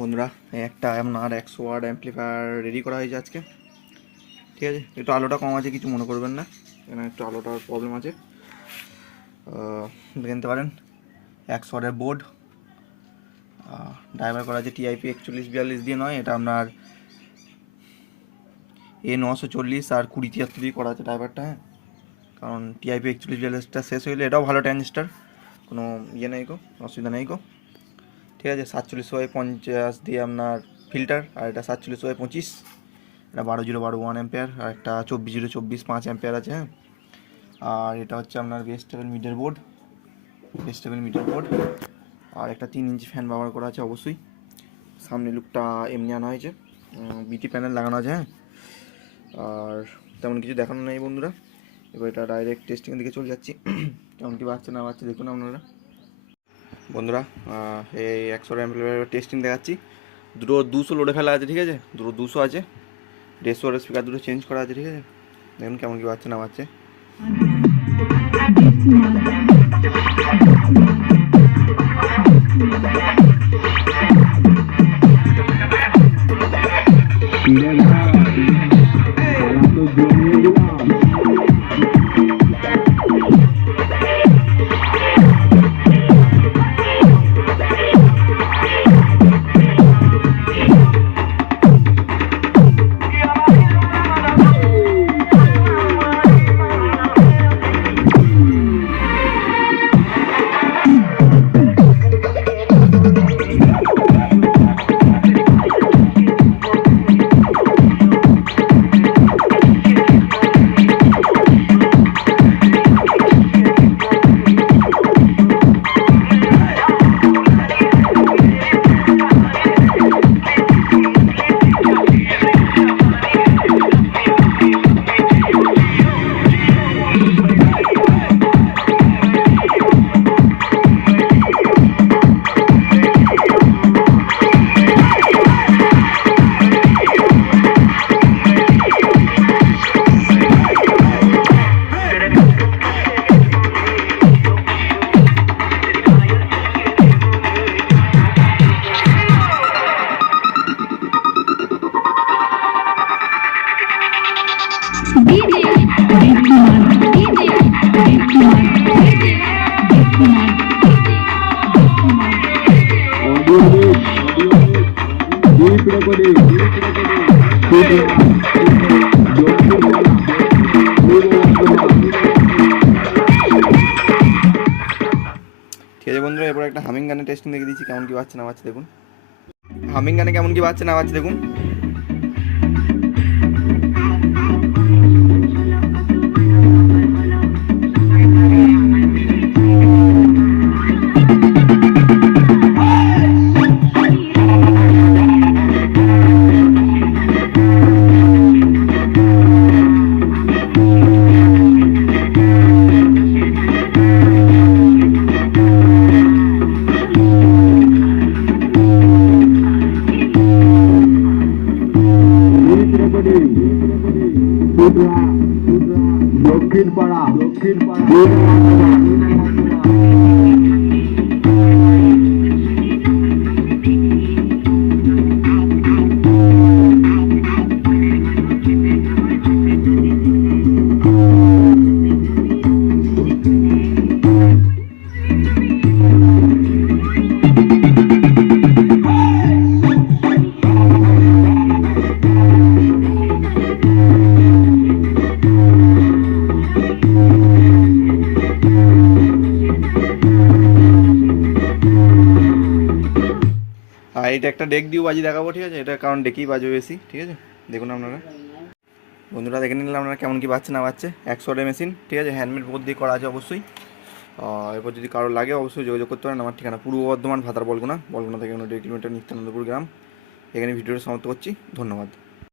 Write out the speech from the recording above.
বন্ধুরা একটা আপনার 100 ওয়াট অ্যাম্পলিফায়ার রেডি করা হয়েছে আজকে। ঠিক আছে, একটু আলোটা কম আছে, কিছু মনে করবেন না, এখানে একটু আলোটার প্রবলেম আছে। দেখতে পারেন 100 ওয়াটের বোর্ড, ড্রাইভার করা আছে TIP 4142 দিয়ে নয়, এটা আপনার A940 আর 2073 দিয়ে করা আছে ড্রাইভারটা। হ্যাঁ, কারণ TIP 4142টা শেষ হইলে এটাও ভালো ট্রানজিস্টার, কোনো ইয়ে নেই গো, অসুবিধা নেই গো। ঠিক আছে, 4750 দিয়ে আপনার ফিল্টার, আর এটা 4725, এটা 12012 অ্যাম্পিয়ার, আর একটা 24024 5 অ্যাম্পিয়ার আছে। হ্যাঁ, আর এটা হচ্ছে আপনার বেস্টেবল মিটার বোর্ড, আর একটা 3 ইঞ্চি ফ্যান ব্যবহার করা আছে অবশ্যই। সামনে লুকটা এমনি আনা হয়েছে, বিটি প্যানেল লাগানো আছে। হ্যাঁ, আর তেমন কিছু দেখানো নেই বন্ধুরা। এবার এটা ডাইরেক্ট টেস্টিংয়ের দিকে চলে যাচ্ছি। কেমন কি বাজছে না বাজছে দেখুন আপনারা। বন্ধুরা এই 100 অ্যাম্পিয়ার টেস্টিং দেখাচ্ছি। দুটো 200 লোডে ফেলা আছে, ঠিক আছে, দুটো 200 আছে, 150 স্পিকার দুটো চেঞ্জ করা আছে। ঠিক আছে, দেখুন কেমন কি বাজছে না বাজছে। ঠিক আছে বন্ধুরা, এরপর একটা হামিং গানে টেস্টিং দেখে দিচ্ছি কেমন কি বাজছে না বাজছে দেখুন। হামিং গানে কেমন কি বাজছে না বাজছে দেখুন। দক্ষিণ পাড়া আর এটা একটা ডেক দিয়েও বাজি দেখাবো। ঠিক আছে, এটা কারণ ডেকেই বাজবে বেশি। ঠিক আছে, দেখুন আপনারা। বন্ধুরা দেখে নিলাম আপনারা কেমন কি বাজছে না বাজছে। 100 ওয়াটের মেশিন, ঠিক আছে, হ্যান্ডমেড বোর্ড দিয়ে করা আছে অবশ্যই। এরপর যদি কারো লাগে অবশ্যই যোগাযোগ করতে পারেন। আমার ঠিকানা পূর্ব বর্ধমান, ভাতার বলগুনা থেকে 1.5 কিলোমিটার, নিত্যানন্দপুর গ্রাম। এখানে ভিডিওটা সমাপ্ত করছি। ধন্যবাদ।